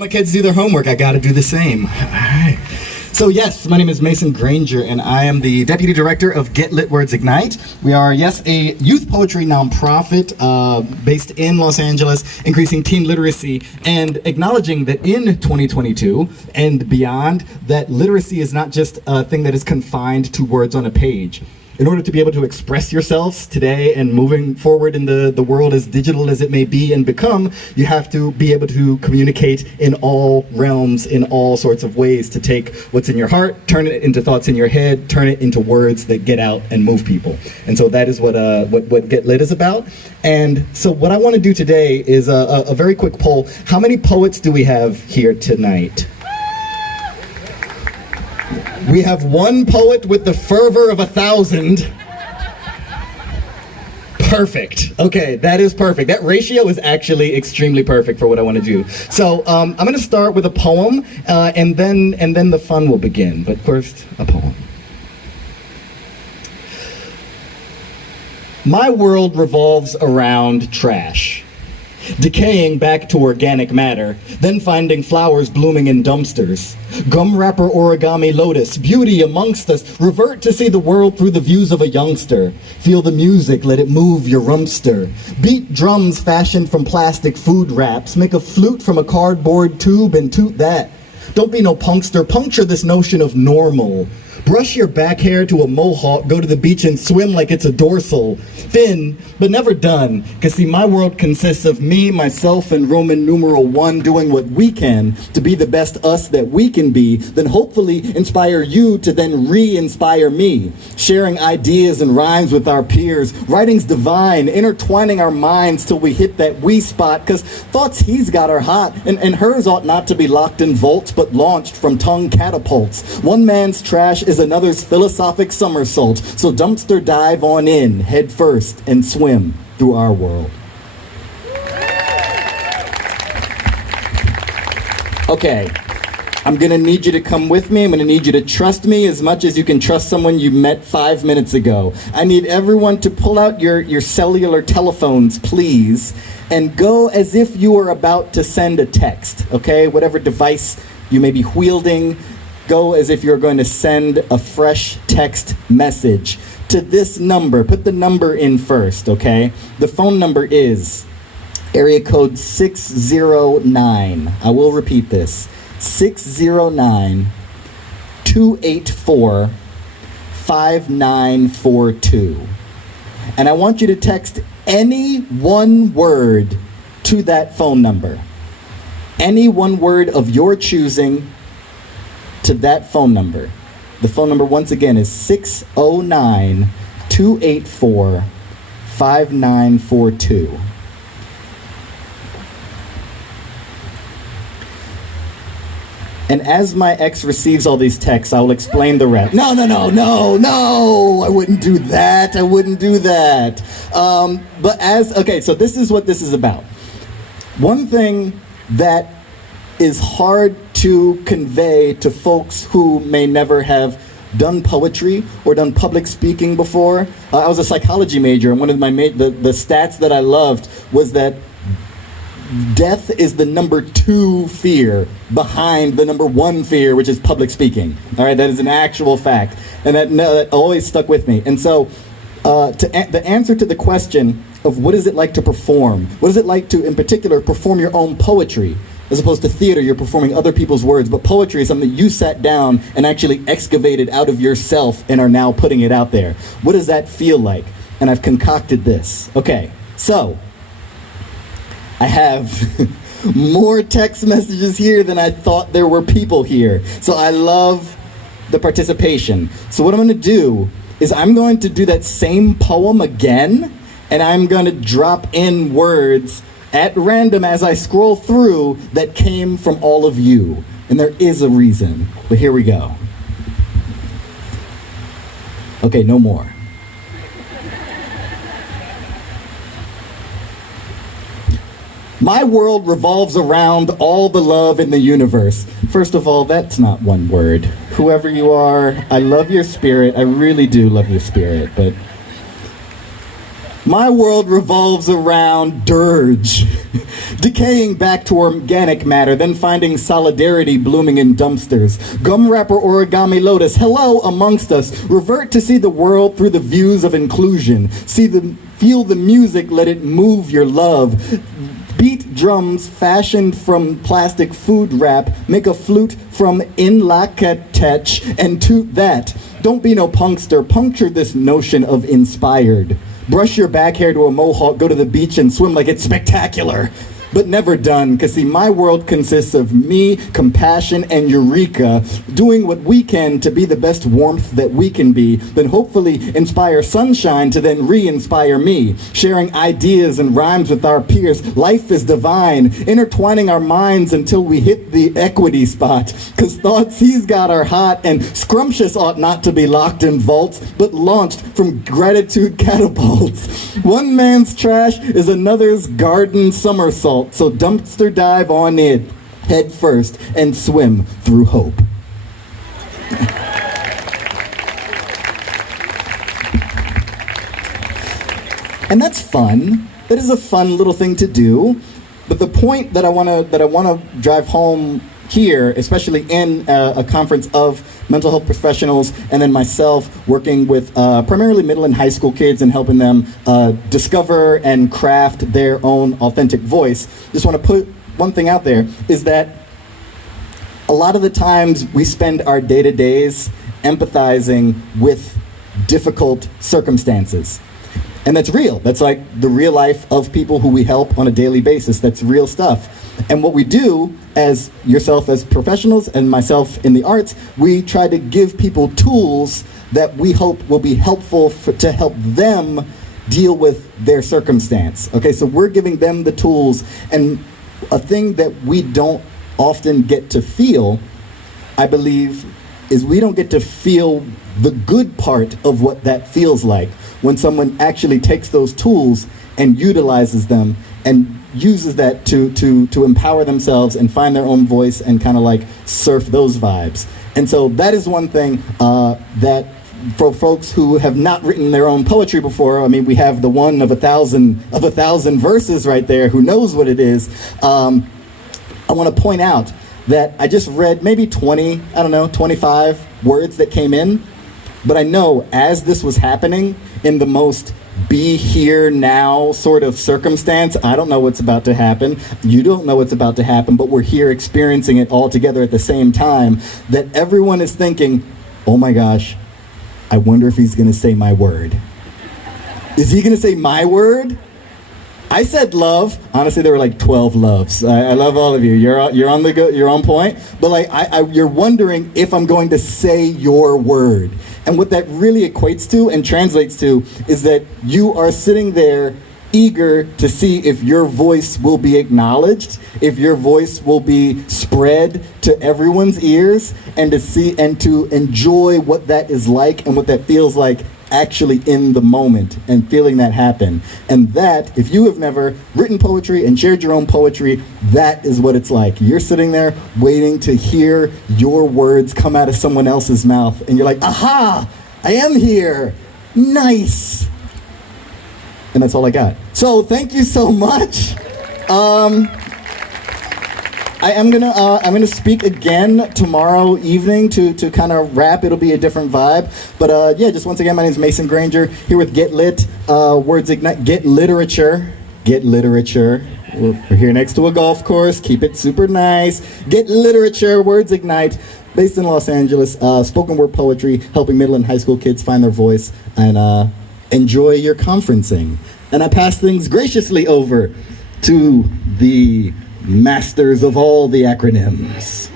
My kids do their homework, I gotta do the same. All right. So yes, my name is Mason Grainger, and I am the Deputy Director of Get Lit Words Ignite. We are, yes, a youth poetry nonprofit based in Los Angeles, increasing teen literacy and acknowledging that in 2022 and beyond, that literacy is not just a thing that is confined to words on a page. In order to be able to express yourselves today and moving forward in the world as digital as it may be and become, you have to be able to communicate in all realms, in all sorts of ways, to take what's in your heart, turn it into thoughts in your head, turn it into words that get out and move people. And so that is what Get Lit is about. And so what I want to do today is a very quick poll. How many poets do we have here tonight? We have one poet with the fervor of 1,000. Perfect. Okay, that is perfect. That ratio is actually extremely perfect for what I want to do. So I'm going to start with a poem, and then the fun will begin. But first, a poem. My world revolves around trash. Decaying back to organic matter, then finding flowers blooming in dumpsters. Gum wrapper origami lotus, beauty amongst us, revert to see the world through the views of a youngster. Feel the music, let it move your rumpster. Beat drums fashioned from plastic food wraps, make a flute from a cardboard tube and toot that. Don't be no punkster, puncture this notion of normal. Brush your back hair to a mohawk, go to the beach and swim like it's a dorsal. Thin, but never done. Cause see, my world consists of me, myself, and Roman numeral 1 doing what we can to be the best us that we can be, then hopefully inspire you to then re-inspire me. Sharing ideas and rhymes with our peers, writing's divine, intertwining our minds till we hit that we spot, cause thoughts he's got are hot, and hers ought not to be locked in vaults, but launched from tongue catapults. One man's trash is another's philosophic somersault, so dumpster dive on in, head first, and swim through our world. Okay, I'm gonna need you to come with me. I'm gonna need you to trust me as much as you can trust someone you met 5 minutes ago. I need everyone to pull out your cellular telephones, please, and go as if you were about to send a text, okay? Whatever device you may be wielding, go as if you're going to send a fresh text message to this number. Put the number in first, okay? The phone number is area code 609. I will repeat this. 609-284-5942. And I want you to text any one word to that phone number. Any one word of your choosing to that phone number. The phone number, once again, is 609-284-5942. And as my ex receives all these texts, I will explain the rest. No, I wouldn't do that. Okay, so this is what this is about. One thing that is hard to convey to folks who may never have done poetry or done public speaking before. I was a psychology major, and one of the stats that I loved was that death is the number 2 fear behind the number 1 fear, which is public speaking. All right, that is an actual fact, and that always stuck with me. And so the answer to the question of what is it like to perform, what is it like to, in particular, perform your own poetry? As opposed to theater, you're performing other people's words, but poetry is something that you sat down and actually excavated out of yourself and are now putting it out there. What does that feel like? And I've concocted this. Okay, so I have more text messages here than I thought there were people here. So I love the participation. So what I'm gonna do is I'm going to do that same poem again, and I'm gonna drop in words at random as I scroll through that came from all of you. And there is a reason, but here we go. Okay, no more. My world revolves around all the love in the universe. First of all, that's not one word. Whoever you are, I love your spirit. I really do love your spirit, but My world revolves around dirge, decaying back to organic matter, then finding solidarity blooming in dumpsters. Gum wrapper origami lotus, hello amongst us. Revert to see the world through the views of inclusion. Feel the music, let it move your love. Beat drums fashioned from plastic food wrap. Make a flute from inlacatech and toot that. Don't be no punkster. Puncture this notion of inspired. Brush your back hair to a mohawk, go to the beach and swim like it's spectacular. But never done, because see, my world consists of me, compassion, and Eureka, doing what we can to be the best warmth that we can be, then hopefully inspire sunshine to then re-inspire me, sharing ideas and rhymes with our peers. Life is divine, intertwining our minds until we hit the equity spot, because thoughts he's got are hot, and scrumptious ought not to be locked in vaults, but launched from gratitude catapults. One man's trash is another's garden somersault. So dumpster dive on it, head first, and swim through hope. And that's fun. That is a fun little thing to do. But the point that I want to drive home here, especially in a conference of mental health professionals, and then myself working with primarily middle and high school kids and helping them discover and craft their own authentic voice. Just want to put one thing out there, is that a lot of the times we spend our day-to-days empathizing with difficult circumstances. And that's real. That's like the real life of people who we help on a daily basis. That's real stuff. And what we do, as yourself as professionals and myself in the arts, we try to give people tools that we hope will be helpful to help them deal with their circumstance. Okay, so we're giving them the tools, and a thing that we don't often get to feel, I believe, is we don't get to feel the good part of what that feels like when someone actually takes those tools and utilizes them and uses that to empower themselves and find their own voice and kind of like surf those vibes. And so that is one thing that for folks who have not written their own poetry before, I mean, we have the one of a thousand verses right there who knows what it is. I want to point out that I just read maybe 25 words that came in, but I know as this was happening in the most be here now sort of circumstance, I don't know what's about to happen, you don't know what's about to happen, but we're here experiencing it all together at the same time, that everyone is thinking, oh my gosh, I wonder if he's gonna say my word. Is he gonna say my word? I said love. Honestly, there were like 12 loves. I love all of you. You're on point. But like, you're wondering if I'm going to say your word. And what that really equates to and translates to is that you are sitting there eager to see if your voice will be acknowledged, if your voice will be spread to everyone's ears, and to see and to enjoy what that is like and what that feels like actually in the moment and feeling that happen. And that, if you have never written poetry and shared your own poetry, that is what it's like. You're sitting there waiting to hear your words come out of someone else's mouth, and you're like, aha, I am here, nice. And that's all I got. So thank you so much. I'm gonna speak again tomorrow evening to kind of wrap. It'll be a different vibe, but yeah. Just once again, my name is Mason Grainger here with Get Lit, Words Ignite, Get Literature. We're here next to a golf course. Keep it super nice. Get Literature, Words Ignite, based in Los Angeles. Spoken word poetry, helping middle and high school kids find their voice and enjoy your conferencing. And I pass things graciously over to the masters of all the acronyms.